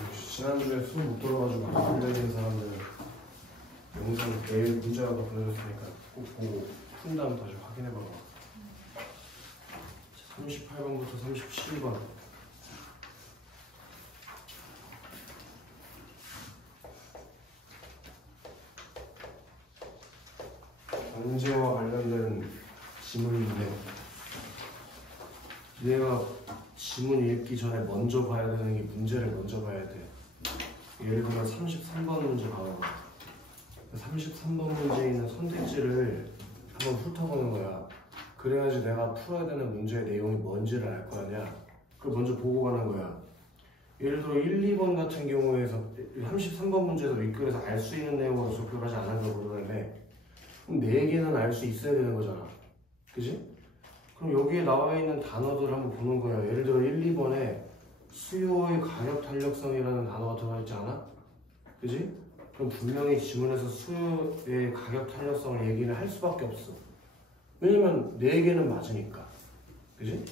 역시 지난주에 수업 못 들어가지고 안 풀리는 사람들은 영상 내일 문제가 보내줬으니까 꼭 보고 푼 다음 다시 확인해봐봐. 38번부터 37번. 강제와 관련된 지문인데 얘가 지문 읽기 전에 먼저 봐야 되는 게 문제를 먼저 봐야 돼. 예를 들어 33번 문제 봐봐. 33번 문제에 있는 선택지를 한번 훑어보는 거야. 그래야지 내가 풀어야 되는 문제의 내용이 뭔지를 알 거 아니야. 그걸 먼저 보고 가는 거야. 예를 들어 1, 2번 같은 경우에서 33번 문제에서 윗글에서 알 수 있는 내용으로 접근하지 않았다고 그러는데 그럼 4개는 알 수 있어야 되는 거잖아. 그지? 그럼 여기에 나와 있는 단어들을 한번 보는 거야. 예를 들어 1, 2번에 수요의 가격 탄력성이라는 단어가 들어가 있지 않아? 그지? 그럼 분명히 지문에서 수요의 가격 탄력성을 얘기를 할 수밖에 없어. 왜냐면 4개는 맞으니까. 그지?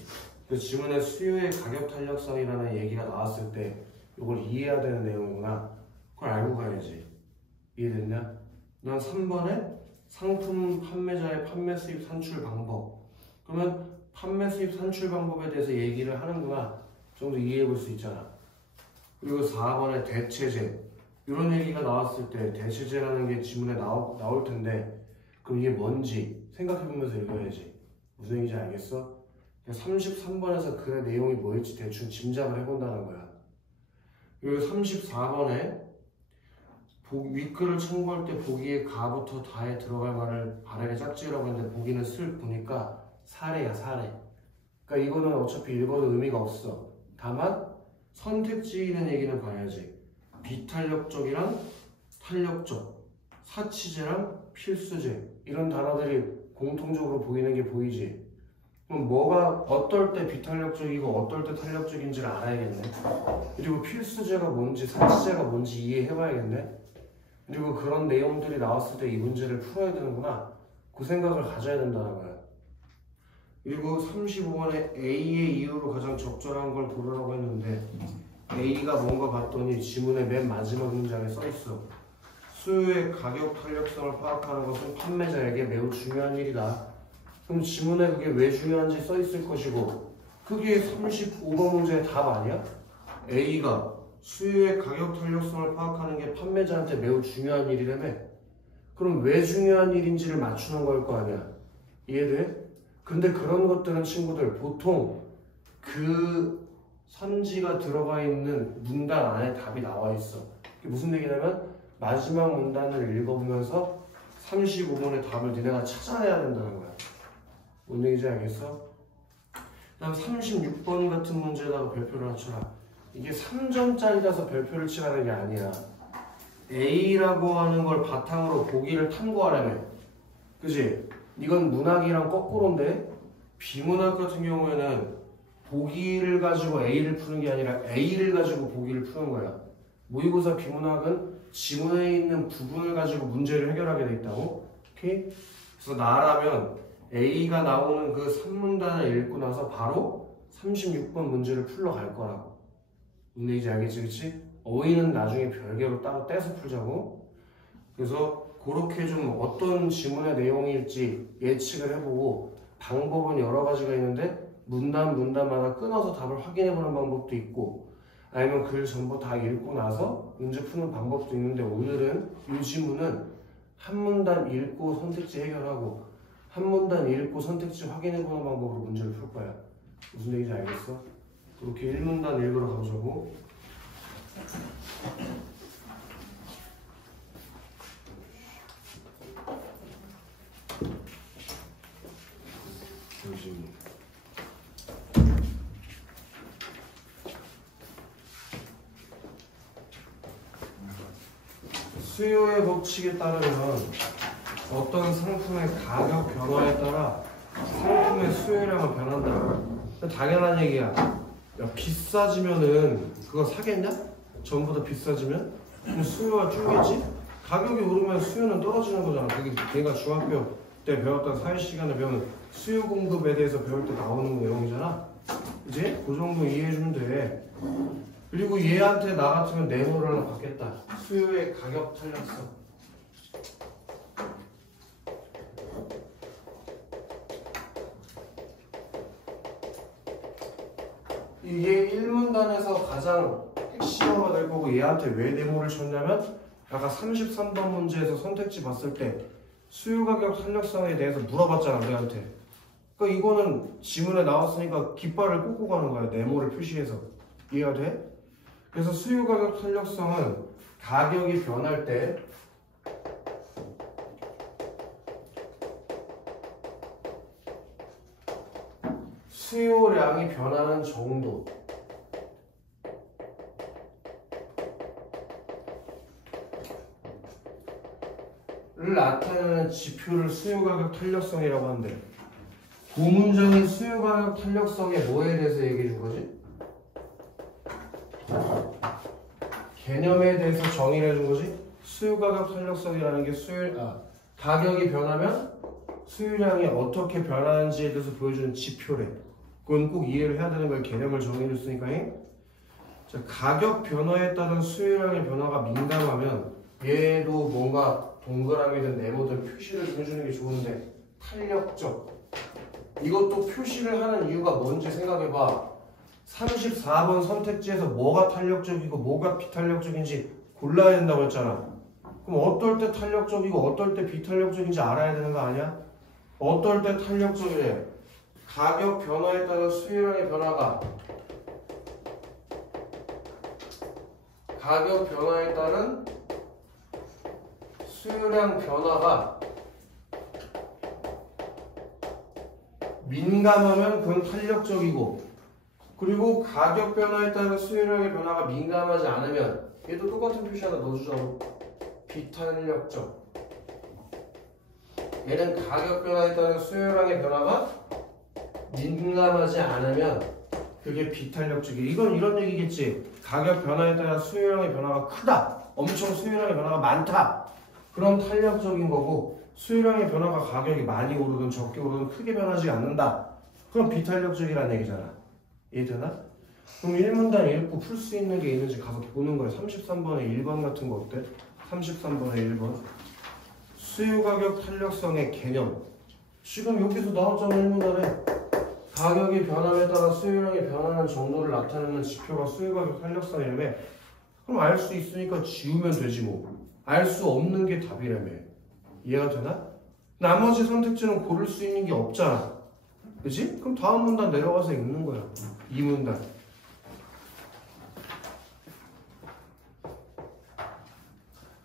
그래서 지문에 수요의 가격 탄력성이라는 얘기가 나왔을 때 이걸 이해해야 되는 내용이구나. 그걸 알고 가야지. 이해됐냐? 난 3번에 상품 판매자의 판매 수입 산출 방법. 그러면 판매 수입 산출 방법에 대해서 얘기를 하는구나 정도 이해해 볼 수 있잖아. 그리고 4번에 대체제. 이런 얘기가 나왔을 때 대체제라는 게 지문에 나올 텐데 그럼 이게 뭔지 생각해 보면서 읽어야지. 무슨 얘기인지 알겠어? 33번에서 글의 내용이 뭐일지 대충 짐작을 해본다는 거야. 그리고 34번에 윗글을 참고할 때 보기에 가부터 다에 들어갈 말을 바르게 짝지으라고 했는데 보기는 슬 보니까 사례야 사례. 그러니까 이거는 어차피 읽어도 의미가 없어. 다만 선택지에 있는 얘기는 봐야지. 비탄력적이랑 탄력적, 사치제랑 필수제 이런 단어들이 공통적으로 보이는 게 보이지. 그럼 뭐가 어떨 때 비탄력적이고 어떨 때 탄력적인지를 알아야겠네. 그리고 필수제가 뭔지 사치제가 뭔지 이해해봐야겠네. 그리고 그런 내용들이 나왔을 때 이 문제를 풀어야 되는구나. 그 생각을 가져야 된다는 거야. 그리고 35번에 A의 이유로 가장 적절한 걸 고르라고 했는데 A가 뭔가 봤더니 지문의 맨 마지막 문장에 써있어. 수요의 가격 탄력성을 파악하는 것은 판매자에게 매우 중요한 일이다. 그럼 지문에 그게 왜 중요한지 써있을 것이고 그게 35번 문제의 답 아니야? A가 수요의 가격 탄력성을 파악하는 게 판매자한테 매우 중요한 일이라며? 그럼 왜 중요한 일인지를 맞추는 걸 거 아니야. 이해돼? 근데 그런 것들은 친구들 보통 그 선지가 들어가 있는 문단 안에 답이 나와 있어. 그게 무슨 얘기냐면 마지막 문단을 읽어보면서 35번의 답을 니네가 찾아내야 된다는 거야. 뭔 얘기인지 알겠어? 그 다음 36번 같은 문제에다가 별표를 맞춰라. 이게 3점짜리라서 별표를 치라는 게 아니야. A라고 하는 걸 바탕으로 보기를 탐구하라며. 그지? 이건 문학이랑 거꾸로인데 비문학 같은 경우에는 보기를 가지고 A를 푸는 게 아니라 A를 가지고 보기를 푸는 거야. 모의고사 비문학은 지문에 있는 부분을 가지고 문제를 해결하게 돼 있다고. 오케이? 그래서 나라면 A가 나오는 그 3문단을 읽고 나서 바로 36번 문제를 풀러 갈 거라고. 무슨 얘기인지 알겠지? 그치? 어휘는 나중에 별개로 따로 떼서 풀자고. 그래서 그렇게 좀 어떤 지문의 내용일지 예측을 해보고 방법은 여러 가지가 있는데 문단마다 끊어서 답을 확인해보는 방법도 있고 아니면 글 전부 다 읽고 나서 문제 푸는 방법도 있는데 오늘은 이 지문은 한 문단 읽고 선택지 해결하고 한 문단 읽고 선택지 확인해보는 방법으로 문제를 풀 거야. 무슨 얘기인지 알겠어? 그렇게 1문단 읽으러 가보자고. 수요의 법칙에 따르면 어떤 상품의 가격 변화에 따라 상품의 수요량은 변한다. 당연한 얘기야. 야, 비싸지면은 그거 사겠냐? 전부 다 비싸지면? 그럼 수요가 줄겠지? 가격이 오르면 수요는 떨어지는 거잖아. 그게 내가 중학교 때 배웠던 사회 시간에 배운 수요 공급에 대해서 배울 때 나오는 내용이잖아. 이제 그 정도 이해해주면 돼. 그리고 얘한테 나 같으면 네모를 하나 받겠다. 수요의 가격 탄력성. 이게 1문단에서 가장 핵심어가 될 거고 얘한테 왜 네모를 쳤냐면 아까 33번 문제에서 선택지 봤을 때 수요 가격 탄력성에 대해서 물어봤잖아 우리한테. 그러니까 이거는 지문에 나왔으니까 깃발을 꽂고 가는 거야. 네모를 표시해서. 이해가 돼? 그래서 수요 가격 탄력성은 가격이 변할 때 수요량이 변하는 정도를 나타내는 지표를 수요가격 탄력성이라고 하는데 고문적인 수요가격 탄력성의 뭐에 대해서 얘기해 준 거지? 개념에 대해서 정의를 해준 거지? 수요가격 탄력성이라는 게 가격이 변하면 수요량이 어떻게 변하는지에 대해서 보여주는 지표래. 그건 꼭 이해를 해야 되는 거야. 개념을 정의해줬으니까. 자, 가격 변화에 따른 수요량의 변화가 민감하면 얘도 뭔가 동그라미든 네모든 표시를 좀 해주는 게 좋은데 탄력적. 이것도 표시를 하는 이유가 뭔지 생각해봐. 34번 선택지에서 뭐가 탄력적이고 뭐가 비탄력적인지 골라야 된다고 했잖아. 그럼 어떨 때 탄력적이고 어떨 때 비탄력적인지 알아야 되는 거 아니야? 어떨 때 탄력적이래? 가격 변화에 따른 수요량의 변화가 가격 변화에 따른 수요량 변화가 민감하면 그건 탄력적이고 그리고 가격 변화에 따른 수요량의 변화가 민감하지 않으면 얘도 똑같은 표시 하나 넣어주자고 비탄력적. 얘는 가격 변화에 따른 수요량의 변화가 민감하지 않으면 그게 비탄력적이에요. 이건 이런 얘기겠지. 가격 변화에 따라 수요량의 변화가 크다. 엄청 수요량의 변화가 많다. 그럼 탄력적인 거고 수요량의 변화가 가격이 많이 오르든 적게 오르든 크게 변하지 않는다. 그럼 비탄력적이라는 얘기잖아. 이해되나? 그럼 1문단 읽고 풀 수 있는 게 있는지 가서 보는 거야. 33번에 1번 같은 거 어때? 33번에 1번 수요가격 탄력성의 개념. 지금 여기서 나왔잖아. 1문단에 가격이 변함에 따라 수요량이 변하는 정도를 나타내는 지표가 수요가격 탄력성이라며. 그럼 알 수 있으니까 지우면 되지 뭐. 알 수 없는 게 답이라며. 이해가 되나? 나머지 선택지는 고를 수 있는 게 없잖아. 그치? 그럼 다음 문단 내려가서 읽는 거야. 2문단.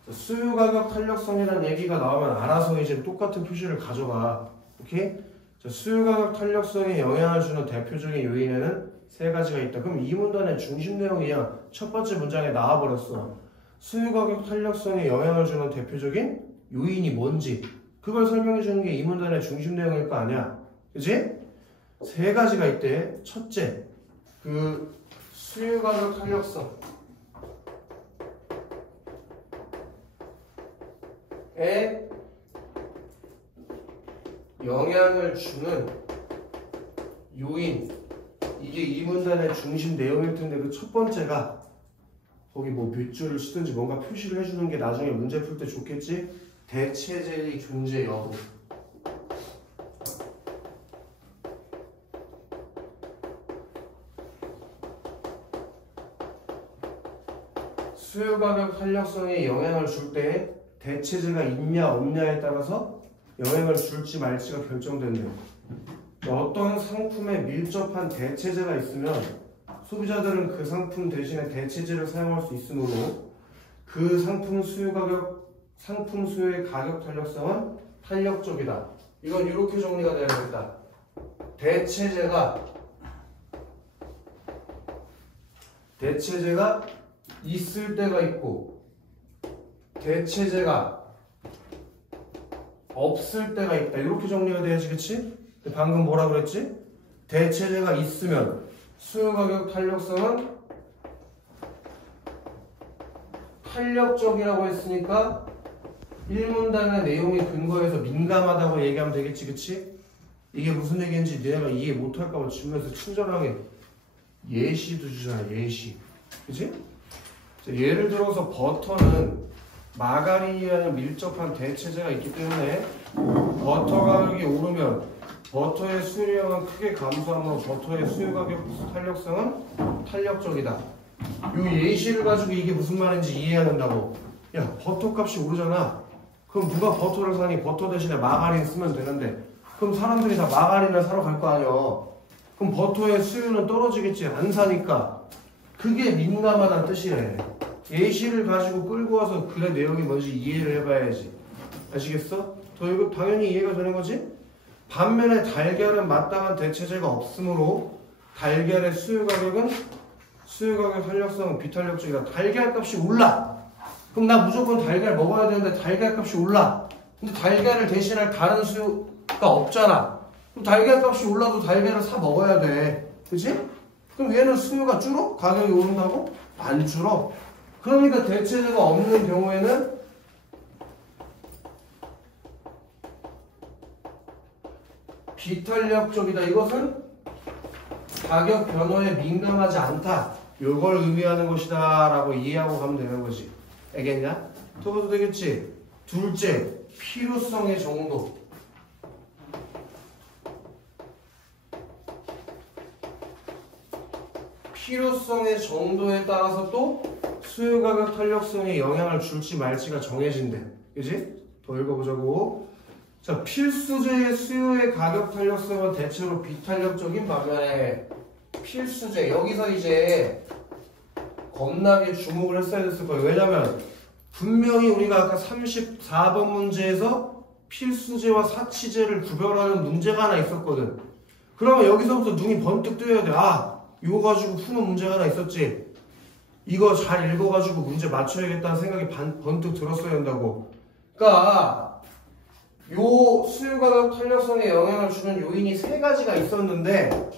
수요가격 탄력성이라는 얘기가 나오면 알아서 이제 똑같은 표시를 가져가. 오케이? 자, 수요가격 탄력성에 영향을 주는 대표적인 요인에는 세 가지가 있다. 그럼 이 문단의 중심 내용이야. 첫 번째 문장에 나와버렸어. 수요가격 탄력성에 영향을 주는 대표적인 요인이 뭔지 그걸 설명해 주는 게 이 문단의 중심 내용일 거 아니야. 그치? 세 가지가 있대. 첫째, 그 수요가격 탄력성에 영향을 주는 요인. 이게 이 문단의 중심 내용일 텐데 그 첫 번째가 거기 뭐 몇 줄을 쓰든지 뭔가 표시를 해주는 게 나중에 문제 풀 때 좋겠지? 대체제의 존재 여부. 수요가격 탄력성에 영향을 줄 때 대체제가 있냐 없냐에 따라서 영향을 줄지 말지가 결정된대요. 어떤 상품에 밀접한 대체제가 있으면 소비자들은 그 상품 대신에 대체제를 사용할 수 있으므로 그 상품 수요의 가격 탄력성은 탄력적이다. 이건 이렇게 정리가 되어야겠다. 대체제가 있을 때가 있고 대체제가 없을 때가 있다. 이렇게 정리가 돼야지, 그치? 방금 뭐라 그랬지? 대체제가 있으면 수요가격 탄력성은 탄력적이라고 했으니까 1문단의 내용에 근거해서 민감하다고 얘기하면 되겠지, 그치? 이게 무슨 얘기인지 내가 이해 못할까봐 질문에서 친절하게 예시도 주잖아. 예시. 그치? 예를 들어서 버터는 마가린이라는 밀접한 대체제가 있기 때문에 버터 가격이 오르면 버터의 수요량은 크게 감소하면 버터의 수요 가격 탄력성은 탄력적이다. 요 예시를 가지고 이게 무슨 말인지 이해해야 된다고. 야, 버터 값이 오르잖아. 그럼 누가 버터를 사니? 버터 대신에 마가린 쓰면 되는데 그럼 사람들이 다 마가린을 사러 갈 거 아니야. 그럼 버터의 수요는 떨어지겠지. 안 사니까. 그게 민감하다는 뜻이래. 예시를 가지고 끌고 와서 글의 내용이 뭔지 이해를 해봐야지. 아시겠어? 더 이거 당연히 이해가 되는 거지? 반면에 달걀은 마땅한 대체제가 없으므로 달걀의 수요 가격 탄력성은 비탄력적이다. 달걀 값이 올라. 그럼 나 무조건 달걀 먹어야 되는데 달걀 값이 올라. 근데 달걀을 대신할 다른 수요가 없잖아. 그럼 달걀 값이 올라도 달걀을 사 먹어야 돼. 그치? 그럼 얘는 수요가 줄어? 가격이 오른다고? 안 줄어. 그러니까 대체제가 없는 경우에는 비탄력적이다. 이것은 가격 변화에 민감하지 않다. 이걸 의미하는 것이다 라고 이해하고 가면 되는 거지. 알겠냐? 더봐도 되겠지? 둘째, 필요성의 정도. 필요성의 정도에 따라서 또 수요 가격 탄력성에 영향을 줄지 말지가 정해진대. 그지? 더 읽어보자고. 자, 필수제의 수요의 가격 탄력성은 대체로 비탄력적인 반면에 필수제, 여기서 이제 겁나게 주목을 했어야 됐을 거예요. 왜냐면 분명히 우리가 아까 34번 문제에서 필수제와 사치제를 구별하는 문제가 하나 있었거든. 그러면 여기서부터 눈이 번뜩 뜨여야 돼. 아, 이거 가지고 푸는 문제가 하나 있었지. 이거 잘 읽어가지고 문제 맞춰야겠다는 생각이 번뜩 들었어야 한다고. 그러니까 요 수요가격 탄력성에 영향을 주는 요인이 세 가지가 있었는데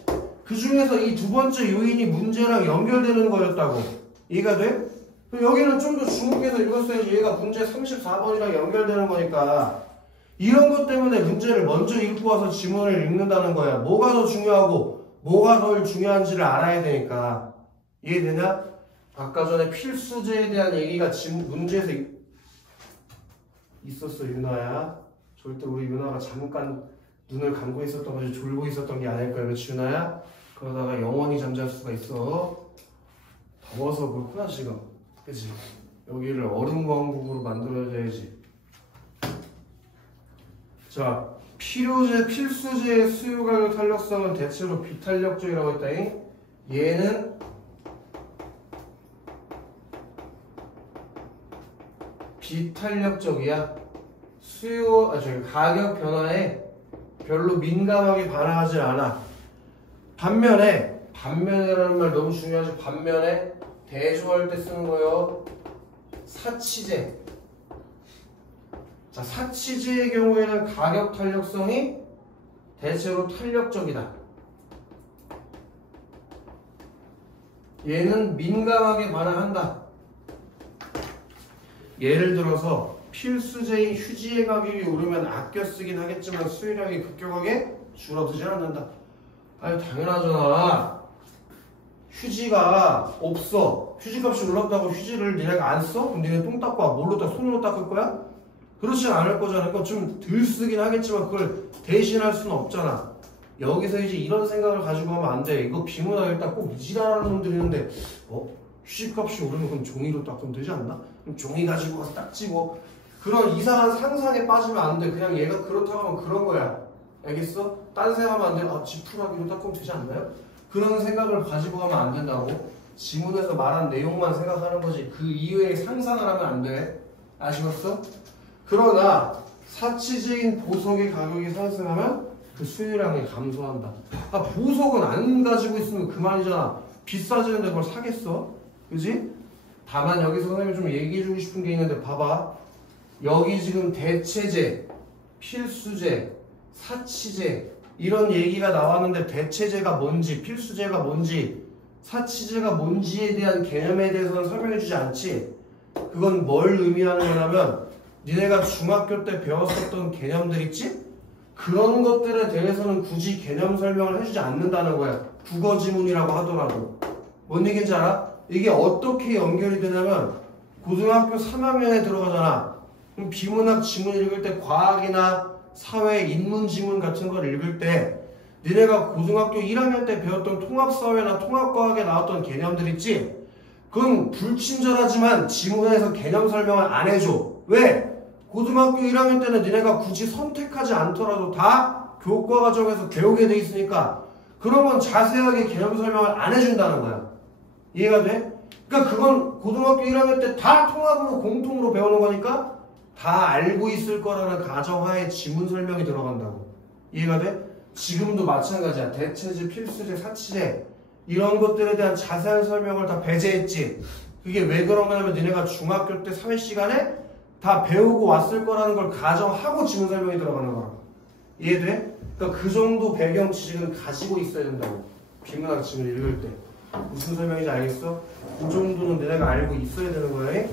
그 중에서 이 두 번째 요인이 문제랑 연결되는 거였다고. 이해가 돼? 그럼 여기는 좀 더 주목해서 읽었어야지. 얘가 문제 34번이랑 연결되는 거니까 이런 것 때문에 문제를 먼저 읽고 와서 지문을 읽는다는 거야. 뭐가 더 중요하고 뭐가 덜 중요한지를 알아야 되니까. 이해되냐? 아까 전에 필수제에 대한 얘기가 문제에서 있었어, 유나야. 절대 우리 유나가 잠깐 눈을 감고 있었던 거지 졸고 있었던 게 아닐 거야. 그렇지, 유나야? 그러다가 영원히 잠잘 수가 있어. 더워서 그렇구나, 지금. 그치? 여기를 얼음왕국으로 만들어야지. 자, 필수제의 수요가격 탄력성은 대체로 비탄력적이라고 했다니. 얘는 비탄력적이야. 가격 변화에 별로 민감하게 반응하지 않아. 반면에라는 말 너무 중요하지. 반면에 대조할 때 쓰는 거예요. 사치제. 자, 사치제의 경우에는 가격 탄력성이 대체로 탄력적이다. 얘는 민감하게 반응한다. 예를 들어서 필수제인 휴지의 가격이 오르면 아껴 쓰긴 하겠지만 수요량이 급격하게 줄어들지 않는다. 아니, 당연하잖아. 휴지가 없어. 휴지값이 올랐다고 휴지를 니네가 안 써? 그럼 니네 똥 닦고 와. 뭘로 닦아? 손으로 닦을 거야? 그렇진 않을 거잖아. 그러니까 좀 덜 쓰긴 하겠지만 그걸 대신할 수는 없잖아. 여기서 이제 이런 생각을 가지고 하면 안 돼. 이거 비문학에다 꼭 이지랄하는 놈들이 있는데 휴지값이 오르면 그럼 종이로 닦으면 되지 않나? 그럼 종이 가지고 와서 닦지 뭐. 그런 이상한 상상에 빠지면 안 돼. 그냥 얘가 그렇다고 하면 그런 거야. 알겠어? 딴 생각하면 안 돼. 지푸라기로 닦으면 되지 않나요? 그런 생각을 가지고 가면 안 된다고. 지문에서 말한 내용만 생각하는 거지. 그 이외의 상상을 하면 안 돼. 아시겠어? 그러나 사치제인 보석의 가격이 상승하면 그 수요량이 감소한다. 보석은 안 가지고 있으면 그만이잖아. 비싸지는데 그걸 사겠어? 그지? 다만 여기서 선생님이 좀 얘기해주고 싶은 게 있는데 봐봐. 여기 지금 대체제, 필수제, 사치제 이런 얘기가 나왔는데 대체제가 뭔지, 필수제가 뭔지, 사치제가 뭔지에 대한 개념에 대해서는 설명해주지 않지. 그건 뭘 의미하는 거냐면 니네가 중학교 때 배웠었던 개념들 있지? 그런 것들에 대해서는 굳이 개념 설명을 해주지 않는다는 거야. 국어 지문이라고 하더라도. 뭔 얘기인지 알아? 이게 어떻게 연결이 되냐면 고등학교 3학년에 들어가잖아. 그럼 비문학 지문 읽을 때 과학이나 사회, 인문 지문 같은 걸 읽을 때 니네가 고등학교 1학년 때 배웠던 통합사회나 통합과학에 나왔던 개념들 있지? 그건 불친절하지만 지문에서 개념 설명을 안 해줘. 왜? 고등학교 1학년 때는 니네가 굳이 선택하지 않더라도 다 교과 과정에서 배우게 돼 있으니까 그런 건 자세하게 개념 설명을 안 해준다는 거야. 이해가 돼? 그러니까 그건 고등학교 1학년 때 다 통합으로 공통으로 배우는 거니까 다 알고 있을 거라는 가정하에 지문 설명이 들어간다고. 이해가 돼? 지금도 마찬가지야. 대체제, 필수제, 사치제 이런 것들에 대한 자세한 설명을 다 배제했지. 그게 왜 그런 거냐면 니네가 중학교 때 사회 시간에 다 배우고 왔을 거라는 걸 가정하고 지문 설명이 들어가는 거야. 이해돼? 그러니까 그 정도 배경 지식은 가지고 있어야 된다고. 비문학 지문 읽을 때. 무슨 설명인지 알겠어? 그 정도는 내가 알고 있어야 되는 거야.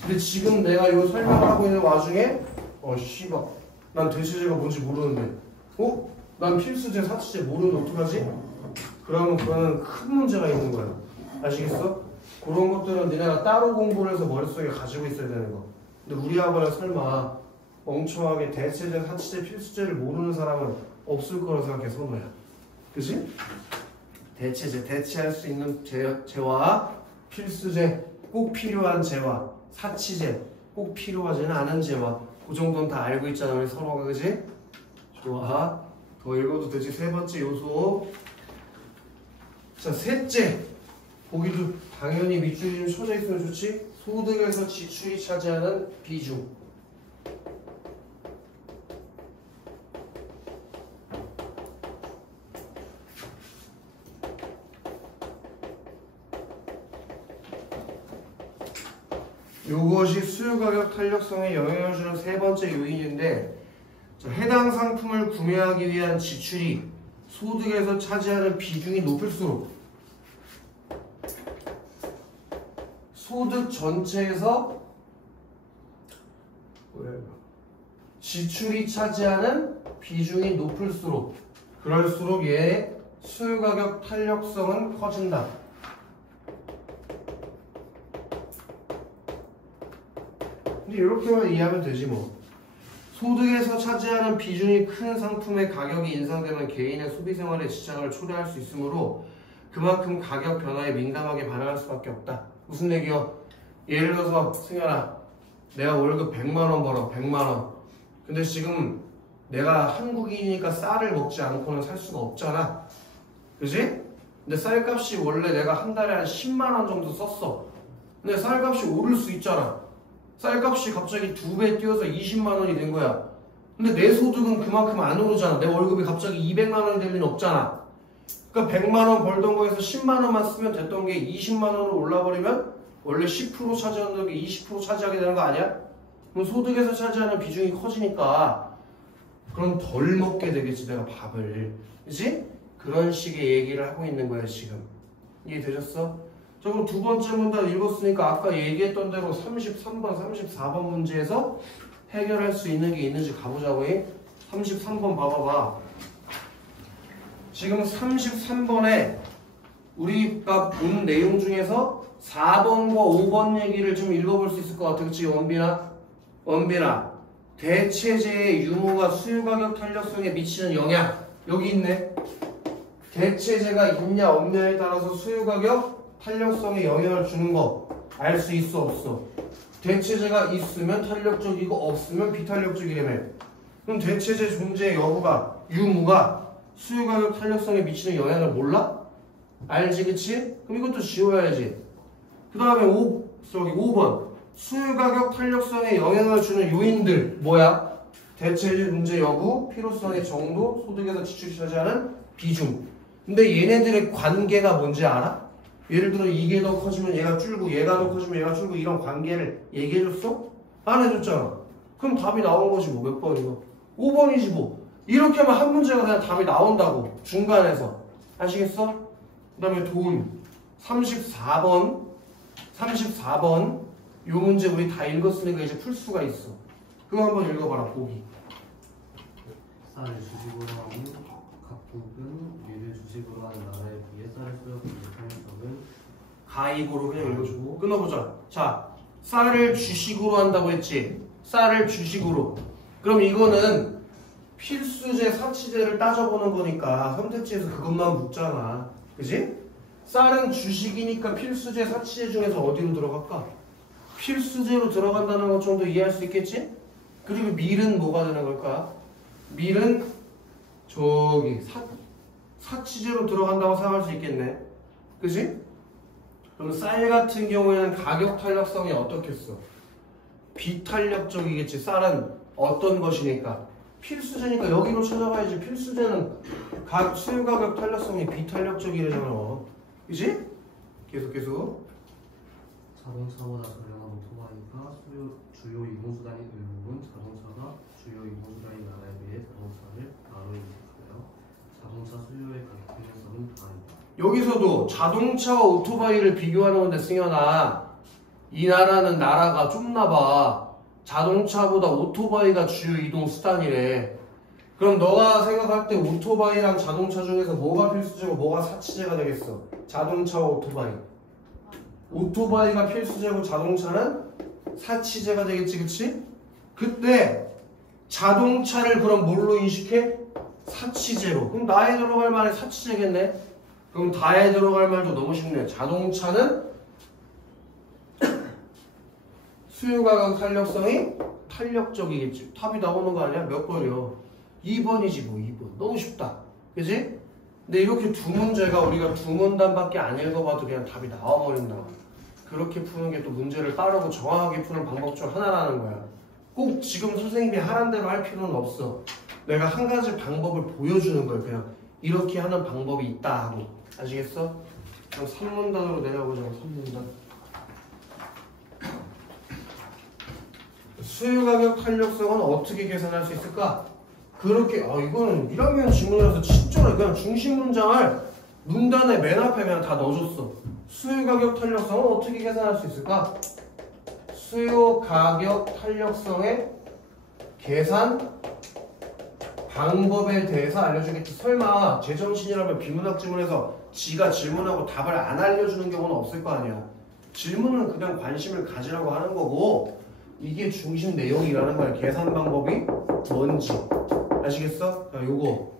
근데 지금 내가 이거 설명하고 있는 와중에 씨발 난 대체제가 뭔지 모르는데 난 필수제, 사치제 모르는데 어떡하지? 그러면 그거는 큰 문제가 있는 거야. 아시겠어? 그런 것들은 니네가 따로 공부를 해서 머릿속에 가지고 있어야 되는 거. 근데 우리 학원에 설마 멍청하게 대체제, 사치제, 필수제를 모르는 사람은 없을 거라고 생각해, 선우야. 그치? 대체제, 대체할 수 있는 제와 필수제, 꼭 필요한 제와 사치제, 꼭 필요하지는 않은 제와 그 정도는 다 알고 있잖아, 우리 선우가. 그치? 좋아. 더 읽어도 되지. 세 번째 요소. 자, 셋째. 보기도 당연히 밑줄이 좀 쳐져 있으면 좋지. 소득에서 지출이 차지하는 비중. 요것이 수요가격 탄력성에 영향을 주는 세 번째 요인인데, 자, 해당 상품을 구매하기 위한 지출이 소득에서 차지하는 비중이 높을수록 소득 전체에서 지출이 차지하는 비중이 높을수록 그럴수록 얘의 수요가격 탄력성은 커진다. 근데 이렇게만 이해하면 되지 뭐. 소득에서 차지하는 비중이 큰 상품의 가격이 인상되면 개인의 소비생활에 지장을 초래할 수 있으므로 그만큼 가격 변화에 민감하게 반응할 수밖에 없다. 무슨 얘기요? 예를 들어서 승현아, 내가 월급 100만원 벌어. 100만원. 근데 지금 내가 한국인이니까 쌀을 먹지 않고는 살 수가 없잖아. 그지? 근데 쌀값이 원래 내가 한 달에 한 10만원 정도 썼어. 근데 쌀값이 오를 수 있잖아. 쌀값이 갑자기 2배 뛰어서 20만원이 된 거야. 근데 내 소득은 그만큼 안 오르잖아. 내 월급이 갑자기 200만원이 될 리는 없잖아. 그러니까 100만원 벌던 거에서 10만원만 쓰면 됐던 게 20만원으로 올라버리면 원래 10% 차지하는 게 20% 차지하게 되는 거 아니야? 그럼 소득에서 차지하는 비중이 커지니까 그럼 덜 먹게 되겠지, 내가 밥을. 그치? 그런 식의 얘기를 하고 있는 거야 지금. 이해되셨어? 자, 그럼 두 번째 문단 읽었으니까 아까 얘기했던 대로 33번, 34번 문제에서 해결할 수 있는 게 있는지 가보자고. 33번 봐봐봐. 지금 33번에 우리가 본 내용 중에서 4번과 5번 얘기를 좀 읽어볼 수 있을 것 같아. 그치? 원빈아? 원빈아. 대체제의 유무가 수요가격 탄력성에 미치는 영향. 여기 있네. 대체제가 있냐 없냐에 따라서 수요가격 탄력성에 영향을 주는 거 알 수 있어 없어? 대체제가 있으면 탄력적이고 없으면 비탄력적이라며. 그럼 대체제 존재 여부가 유무가 수요가격 탄력성에 미치는 영향을 몰라? 알지 그치? 그럼 이것도 지워야지. 그 다음에 5번 수요가격 탄력성에 영향을 주는 요인들 뭐야? 대체제 존재 여부, 필요성의 정도, 소득에서 지출이 차지하는 비중. 근데 얘네들의 관계가 뭔지 알아? 예를 들어 이게 더 커지면 얘가 줄고 얘가 더 커지면 얘가 줄고 이런 관계를 얘기해줬어? 안 해줬잖아. 그럼 답이 나온 거지 뭐. 몇 번이고? 5번이지 뭐. 이렇게 하면 한 문제가 그냥 답이 나온다고. 중간에서. 아시겠어? 그 다음에 돈 34번 요 문제 우리 다 읽었으니까 이제 풀 수가 있어. 그거 한번 읽어봐라. 보기. 쌀을 주식으로 하고 각국은 얘를 주식으로 하는 나라에 비해 쌀을 수입하는 탄력성은 가입으로 그냥 읽어주고 끊어보자. 자, 쌀을 주식으로 한다고 했지. 쌀을 주식으로. 그럼 이거는 필수제 사치제를 따져보는 거니까 선택지에서 그것만 묻잖아. 그지? 쌀은 주식이니까 필수제 사치제 중에서 어디로 들어갈까? 필수제로 들어간다는 것 정도 이해할 수 있겠지? 그리고 밀은 뭐가 되는 걸까? 밀은 저기 사치제로 들어간다고 생각할 수 있겠네. 그지? 그럼 쌀 같은 경우에는 가격 탄력성이 어떻겠어? 비탄력적이겠지. 쌀은 어떤 것이니까? 필수제니까 여기로 찾아가야지. 필수제는 수요 가격 탄력성이 비탄력적이래잖아. 그지? 계속. 자동차보다 저렴한 오토바이가 주요 이동수단인 의무은 자동차가 주요 이동수단인 나라에 비해 자동차를 나로 인식하여 자동차 수요의 가격 탄력성은 더한다. 여기서도 자동차와 오토바이를 비교하는 건데 승현아, 이 나라는 나라가 좁나봐. 자동차보다 오토바이가 주요 이동 수단이래. 그럼 너가 생각할 때 오토바이랑 자동차 중에서 뭐가 필수제고 뭐가 사치제가 되겠어? 자동차와 오토바이. 오토바이가 필수제고 자동차는 사치제가 되겠지, 그치? 그때 자동차를 그럼 뭘로 인식해? 사치제로. 그럼 나에 들어갈 말이 사치제겠네? 그럼 다에 들어갈 말도 너무 쉽네. 자동차는 수요가격 탄력성이 탄력적이겠지. 답이 나오는 거 아니야? 몇 번이요? 2번이지 뭐 2번. 너무 쉽다. 그지? 근데 이렇게 두 문제가 우리가 두 문단밖에 안 읽어봐도 그냥 답이 나와버린다. 그렇게 푸는 게 또 문제를 빠르고 정확하게 푸는 방법 중 하나라는 거야. 꼭 지금 선생님이 하란 대로 할 필요는 없어. 내가 한 가지 방법을 보여주는 거야. 그냥 이렇게 하는 방법이 있다 하고. 아시겠어? 그럼 3문단으로 내려보자. 3문단. 수요가격 탄력성은 어떻게 계산할 수 있을까? 그렇게 이거는 1학년 지문이라서 친절해. 그냥 중심 문장을 문단의 맨 앞에 그냥 다 넣어줬어. 수요가격 탄력성은 어떻게 계산할 수 있을까? 수요가격 탄력성의 계산 방법에 대해서 알려주겠지. 설마 제정신이라면 비문학 지문에서 지가 질문하고 답을 안 알려주는 경우는 없을 거 아니야. 질문은 그냥 관심을 가지라고 하는 거고 이게 중심 내용이라는 거야. 계산 방법이 뭔지. 아시겠어? 자, 요거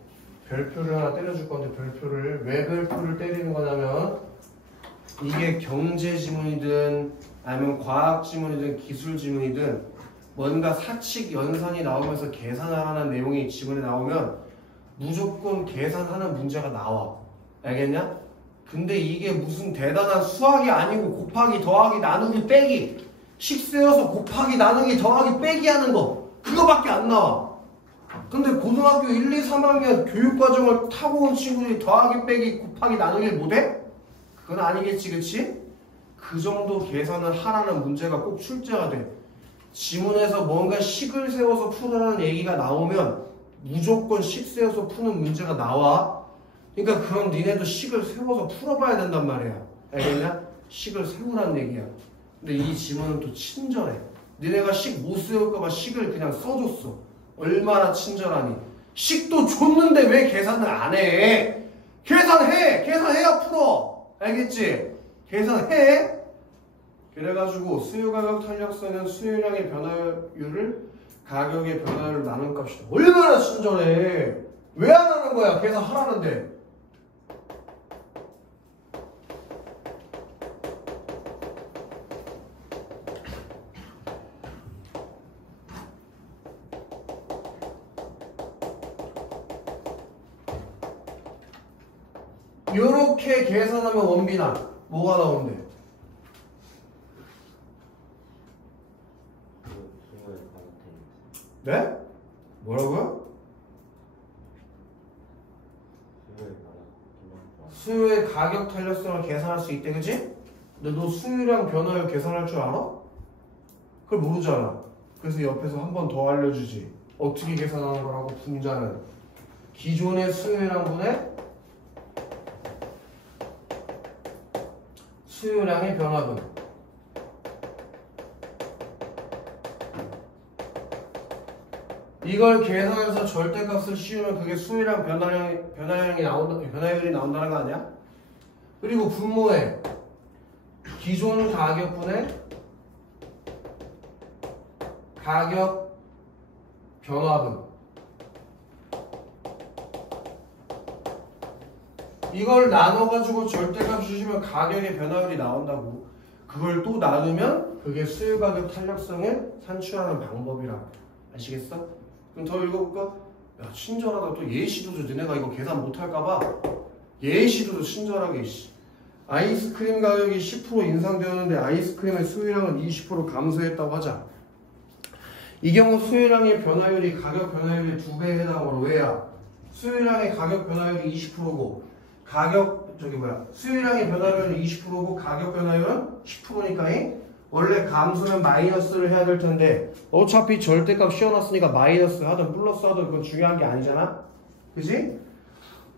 별표를 하나 때려줄 건데 별표를 왜 별표를 때리는 거냐면 이게 경제 지문이든 아니면 과학 지문이든 기술 지문이든 뭔가 사칙 연산이 나오면서 계산하라는 내용이 지문에 나오면 무조건 계산하는 문제가 나와. 알겠냐? 근데 이게 무슨 대단한 수학이 아니고 곱하기 더하기 나누기 빼기 식 세워서 곱하기 나누기 더하기 빼기 하는 거 그거밖에 안 나와. 근데 고등학교 1, 2, 3학년 교육과정을 타고 온 친구들이 더하기 빼기 곱하기 나누기를 못해? 그건 아니겠지, 그치? 그 정도 계산을 하라는 문제가 꼭 출제가 돼. 지문에서 뭔가 식을 세워서 푸라는 얘기가 나오면 무조건 식 세워서 푸는 문제가 나와. 그러니까 그럼 니네도 식을 세워서 풀어봐야 된단 말이야. 알겠냐? 식을 세우라는 얘기야. 근데 이 지문은 또 친절해. 니네가 식 못 세울까봐 식을 그냥 써줬어. 얼마나 친절하니. 식도 줬는데 왜 계산을 안 해? 계산해! 계산해야 풀어! 알겠지? 계산해! 그래가지고 수요가격 탄력성은 수요량의 변화율을 가격의 변화율을 나눈 값이다. 얼마나 친절해! 왜 안 하는 거야? 계산하라는데. 요렇게 계산하면 원빈아 뭐가 나온대? 네? 뭐라고요? 수요의 가격 탄력성을 계산할 수 있대, 그치? 근데 너 수요량 변화율 계산할 줄 알아? 그걸 모르잖아. 그래서 옆에서 한 번 더 알려주지. 어떻게 계산하는 거라고? 분자는 기존의 수요량 분의 수요량의 변화분. 이걸 계산해서 절대값을 씌우면 그게 수요량 변화율이 나온다는 거 아니야? 그리고 분모에 기존 가격분의 가격 변화분. 이걸 나눠가지고 절대값 주시면 가격의 변화율이 나온다고. 그걸 또 나누면 그게 수요가격 탄력성을 산출하는 방법이라고. 아시겠어? 그럼 더 읽어볼까? 야, 친절하다. 또 예시도도 너네가 이거 계산 못할까봐 예시도도 친절하게. 아이스크림 가격이 10% 인상되었는데 아이스크림의 수요량은 20% 감소했다고 하자. 이 경우 수요량의 변화율이 가격 변화율의 2배에 해당하므로 왜야? 수요량의 가격 변화율이 20%고 수요량의 변화율은 20%고 가격 변화율은 10%니까 원래 감소는 마이너스를 해야 될 텐데 어차피 절대값 씌워놨으니까 마이너스 하든 플러스 하든 그건 중요한 게 아니잖아. 그지?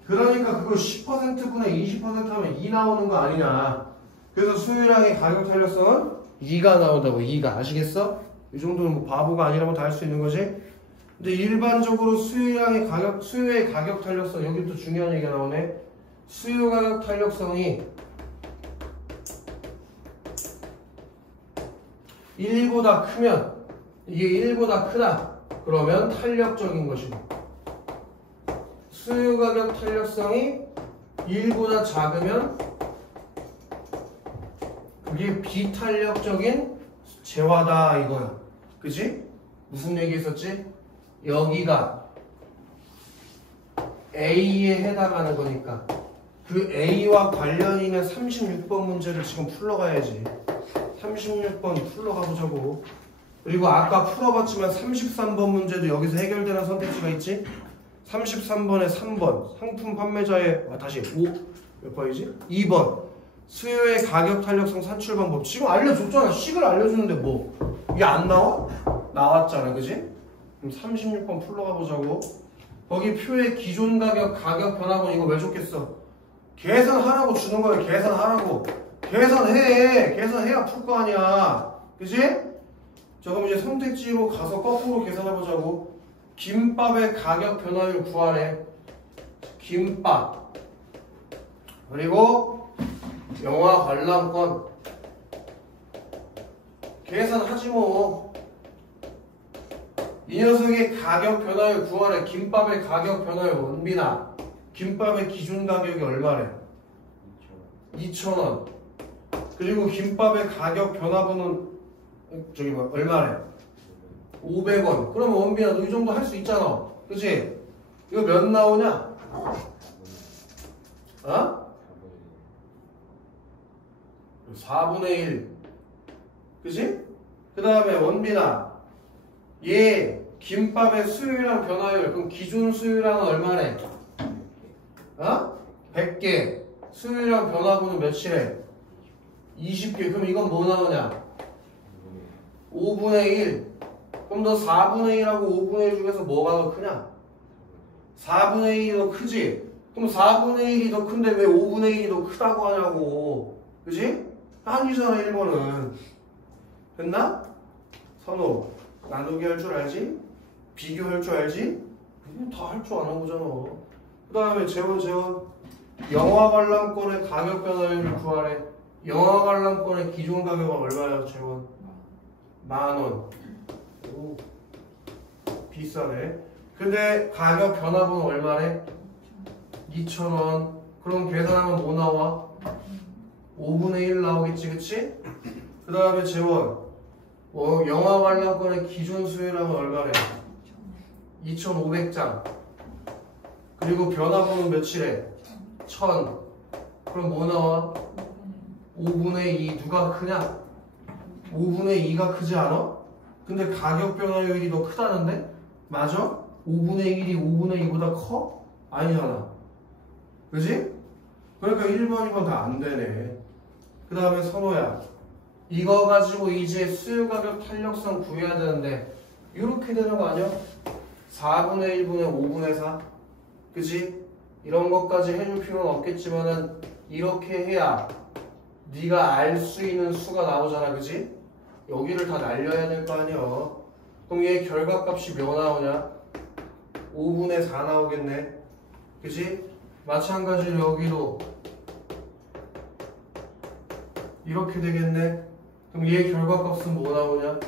그러니까 그걸 10%분의 20% 하면 2 나오는 거 아니냐. 그래서 수요량의 가격 탄력성은 2가 나온다고. 2가. 아시겠어? 이 정도는 뭐 바보가 아니라면 다 할 수 있는 거지. 근데 일반적으로 수요의 가격 탄력성, 여기 또 중요한 얘기가 나오네. 수요 가격 탄력성이 1보다 크면, 이게 1보다 크다 그러면 탄력적인 것이고, 수요 가격 탄력성이 1보다 작으면 그게 비탄력적인 재화다 이거야. 그치? 무슨 얘기 했었지? 여기가 A에 해당하는 거니까 그 A와 관련이 있는 36번 문제를 지금 풀러가야지. 36번 풀러가보자고. 그리고 아까 풀어봤지만 33번 문제도 여기서 해결되는 선택지가 있지? 33번에 3번 상품 판매자의 다시 5 몇 번이지? 2번 수요의 가격 탄력성 산출 방법. 지금 알려줬잖아. 식을 알려주는데 뭐 이게 안 나와? 나왔잖아. 그지? 그럼 36번 풀러가보자고. 거기 표의 기존 가격 변화분 이거 왜 줬겠어? 계산하라고 주는 거야. 계산하라고. 계산해야 풀 거 아니야. 그지? 자, 그럼 이제 선택지로 가서 거꾸로 계산해보자고. 김밥의 가격 변화율 구하래. 김밥. 그리고 영화 관람권. 계산하지 뭐. 이 녀석의 가격 변화율 구하래. 김밥의 가격 변화율 원빈아. 김밥의 기준 가격이 얼마래? 2,000원. 그리고 김밥의 가격 변화분은 얼마래? 500원. 그러면 원빈아 너 이 정도 할 수 있잖아. 그치? 이거 몇 나오냐? 어? 4분의 1. 그치? 그 다음에 원빈아 얘 김밥의 수요량 변화율 그럼 기준 수요량은 얼마래? 100개. 수요량 변화분은 몇이래? 20개. 그럼 이건 뭐 나오냐? 5분의 1. 그럼 너 4분의 1하고 5분의 1 중에서 뭐가 더 크냐? 4분의 1이 더 크지? 그럼 4분의 1이 더 큰데 왜 5분의 1이 더 크다고 하냐고. 그지? 아니잖아 1번은. 됐나? 선호. 나누기 할 줄 알지? 비교할 줄 알지? 다 할 줄 아는 거잖아. 그 다음에 재원. 영화 관람권의 가격 변화율을 구하래. 영화 관람권의 기존 가격은 얼마야 재원? 10,000원. 오, 비싸네. 근데 가격 변화분은 얼마래? 2,000원. 그럼 계산하면 뭐 나와? 5분의 1 나오겠지, 그치? 그 다음에 재원. 영화 관람권의 기준 수요량은 얼마래? 2,500장. 그리고 변화분은 몇이래? 1,000. 그럼 뭐 나와? 5분의 2. 누가 크냐? 5분의 2가 크지 않아? 근데 가격 변화율이 더 크다는데? 맞아? 5분의 1이 5분의 2보다 커? 아니잖아. 그지? 그러니까 1번, 2번 다 안 되네. 그 다음에 선호야. 이거 가지고 이제 수요 가격 탄력성 구해야 되는데 이렇게 되는 거 아니야? 4분의 1분의 5분의 4. 그지? 이런 것까지 해줄 필요는 없겠지만은 이렇게 해야 네가 알 수 있는 수가 나오잖아. 그지? 여기를 다 날려야 될 거 아니야. 그럼 얘 결과값이 몇 나오냐? 5분의 4 나오겠네. 그지? 마찬가지로 여기도 이렇게 되겠네. 그럼 얘 결과값은 뭐 나오냐?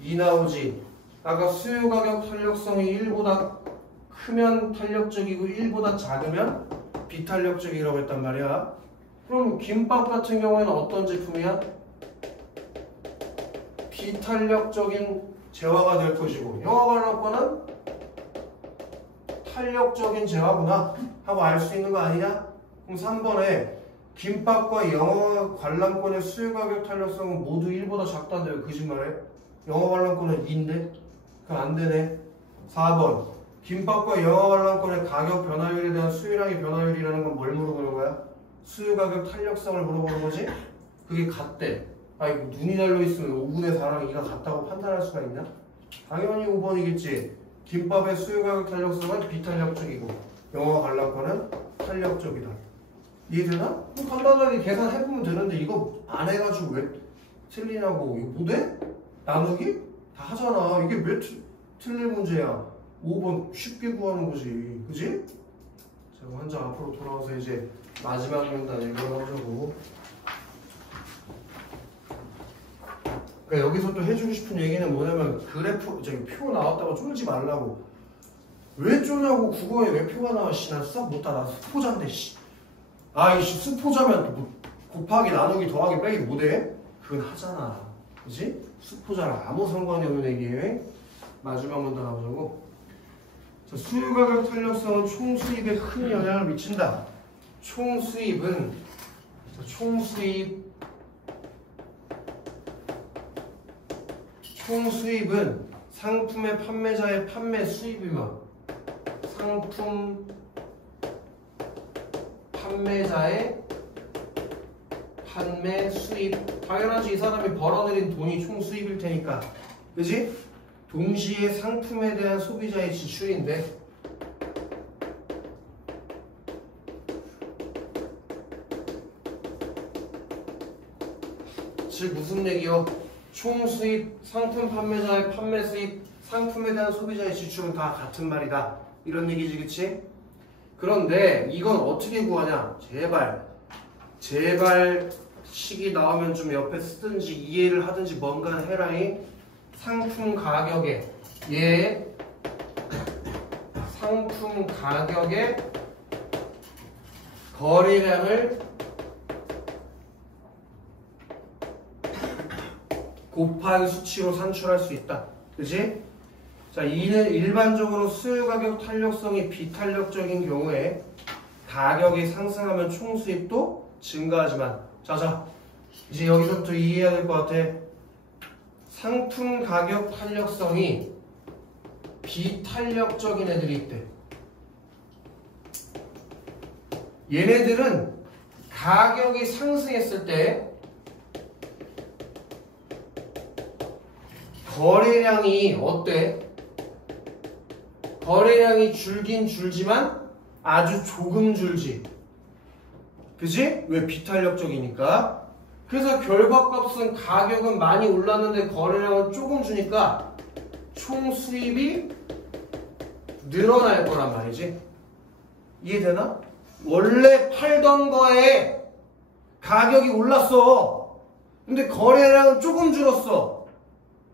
2 나오지. 아까 수요가격 탄력성이 1보다 크면 탄력적이고 1보다 작으면 비탄력적이라고 했단 말이야. 그럼 김밥 같은 경우에는 어떤 제품이야? 비탄력적인 재화가 될 것이고 영화 관람권은 탄력적인 재화구나 하고 알 수 있는 거 아니냐? 그럼 3번에 김밥과 영화 관람권의 수요가격 탄력성은 모두 1보다 작다는데 왜 거짓말해? 영화 관람권은 2인데? 그럼 안 되네. 4번 김밥과 영화 관람권의 가격 변화율에 대한 수요량의 변화율이라는 건 뭘 물어보는 거야? 수요가격 탄력성을 물어보는 거지? 그게 같대. 아니 눈이 달려있으면 5분의 4랑 2가 같다고 판단할 수가 있나? 당연히 5번이겠지. 김밥의 수요가격 탄력성은 비탄력적이고 영화 관람권은 탄력적이다. 이해되나? 간단하게 계산해보면 되는데 이거 안 해가지고 왜 틀리냐고. 이거 뭐 돼? 나누기? 다 하잖아. 이게 왜 틀릴 문제야? 5번 쉽게 구하는 거지. 그지? 자, 그럼 한 장 앞으로 돌아와서 이제 마지막 문단 읽어보자고. 그러니까 여기서 또 해주고 싶은 얘기는 뭐냐면 그래프, 저기 표 나왔다고 쫄지 말라고. 왜 쪼냐고. 국어에 왜 표가 나와. 씨, 난 수학 못 따라. 수포자인데 씨. 아이씨 수포자면 뭐 곱하기 나누기 더하기 빼기 못해? 그건 하잖아. 그지? 수포자랑 아무 상관이 없는 얘기예요. 마지막 문단 가보자고. 자, 수요가격 탄력성은 총수입에 큰 영향을 미친다. 총수입은 자, 총수입은 상품의 판매자의 판매 수입이면 상품 판매자의 판매 수입. 당연하지. 이 사람이 벌어들인 돈이 총 수입일 테니까. 그지? 동시에 상품에 대한 소비자의 지출인데 즉 무슨 얘기요? 총 수입, 상품 판매자의 판매 수입, 상품에 대한 소비자의 지출은 다 같은 말이다. 이런 얘기지, 그치? 그런데 이건 어떻게 구하냐? 제발 식이 나오면 좀 옆에 쓰든지 이해를 하든지 뭔가 해라이. 상품 가격에 상품 가격의 거래량을 곱한 수치로 산출할 수 있다. 그치? 자, 이는 일반적으로 수요가격 탄력성이 비탄력적인 경우에 가격이 상승하면 총수입도 증가하지만 자 이제 여기서부터 이해해야 될 것 같아. 상품 가격 탄력성이 비탄력적인 애들이 있대. 얘네들은 가격이 상승했을 때 거래량이 어때? 거래량이 줄긴 줄지만 아주 조금 줄지. 그지? 왜? 비탄력적이니까. 그래서 결과값은 가격은 많이 올랐는데 거래량은 조금 주니까 총 수입이 늘어날 거란 말이지. 이해되나? 원래 팔던 거에 가격이 올랐어. 근데 거래량은 조금 줄었어.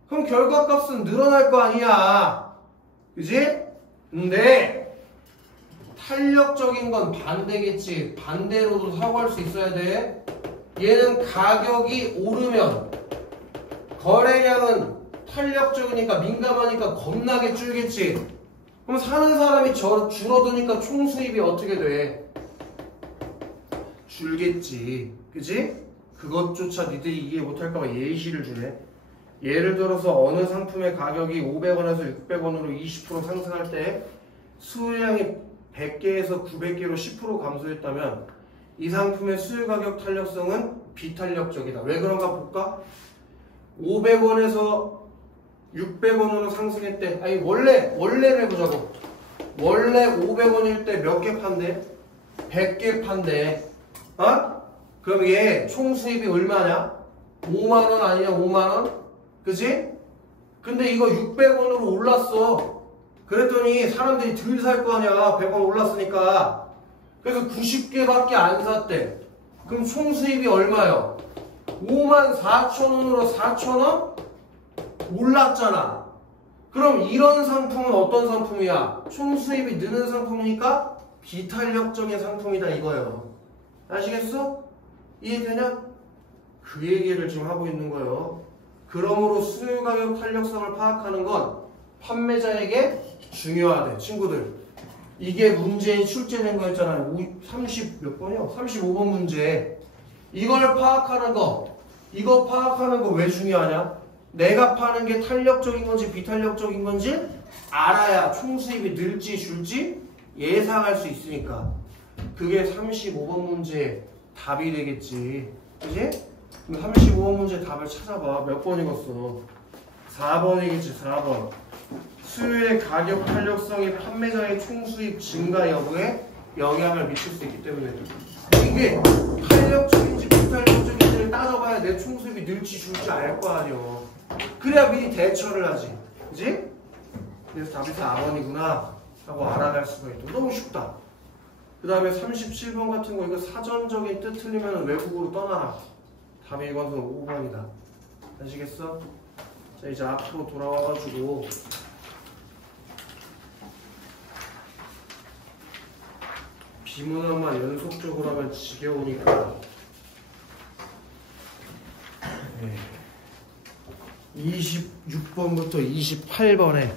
그럼 결과값은 늘어날 거 아니야. 그지? 근데 탄력적인 건 반대겠지. 반대로도 사고할 수 있어야 돼. 얘는 가격이 오르면 거래량은 탄력적이니까 민감하니까 겁나게 줄겠지. 그럼 사는 사람이 줄어드니까 총수입이 어떻게 돼? 줄겠지. 그지? 그것조차 니들이 이해 못할까봐 예시를 주네. 예를 들어서 어느 상품의 가격이 500원에서 600원으로 20% 상승할 때 수요량이 100개에서 900개로 10% 감소했다면 이 상품의 수요가격 탄력성은 비탄력적이다. 왜 그런가 볼까? 500원에서 600원으로 상승했대. 아니 원래를 해보자고. 원래 500원일 때 몇 개 판대? 100개 판대. 어? 그럼 얘 총 수입이 얼마냐? 5만원 아니냐? 5만원? 그지? 근데 이거 600원으로 올랐어. 그랬더니 사람들이 덜 살 거 아니야. 100원 올랐으니까. 그래서 90개밖에 안 샀대. 그럼 총 수입이 얼마요? 54,000원으로 4,000원 올랐잖아. 그럼 이런 상품은 어떤 상품이야? 총수입이 느는 상품이니까 비탄력적인 상품이다 이거예요. 아시겠어? 이해되냐? 그 얘기를 지금 하고 있는 거예요. 그러므로 수요 가격 탄력성을 파악하는 건 판매자에게 중요하대. 친구들, 이게 문제에 출제된 거였잖아요. 30 몇 번이요? 35번 문제. 이걸 파악하는 거, 이거 파악하는 거 왜 중요하냐? 내가 파는 게 탄력적인 건지 비탄력적인 건지 알아야 총수입이 늘지 줄지 예상할 수 있으니까. 그게 35번 문제의 답이 되겠지. 그지? 35번 문제 답을 찾아봐. 몇 번 읽었어? 4번이겠지. 4번. 수요의 가격 탄력성이 판매자의 총수입 증가 여부에 영향을 미칠 수 있기 때문에 이게 탄력적인지 비탄력적인지를 따져봐야 내 총수입이 늘지 줄지 알 거 아니야. 그래야 미리 대처를 하지. 그지? 그래서 답이 4번이구나 하고 알아갈 수가 있다. 너무 쉽다. 그 다음에 37번 같은 거 이거 사전적인 뜻 틀리면 외국으로 떠나라. 답이 이건 5번이다. 아시겠어? 자, 이제 앞으로 돌아와가지고 비문화만 연속적으로 하면 지겨우니까 26번부터 28번에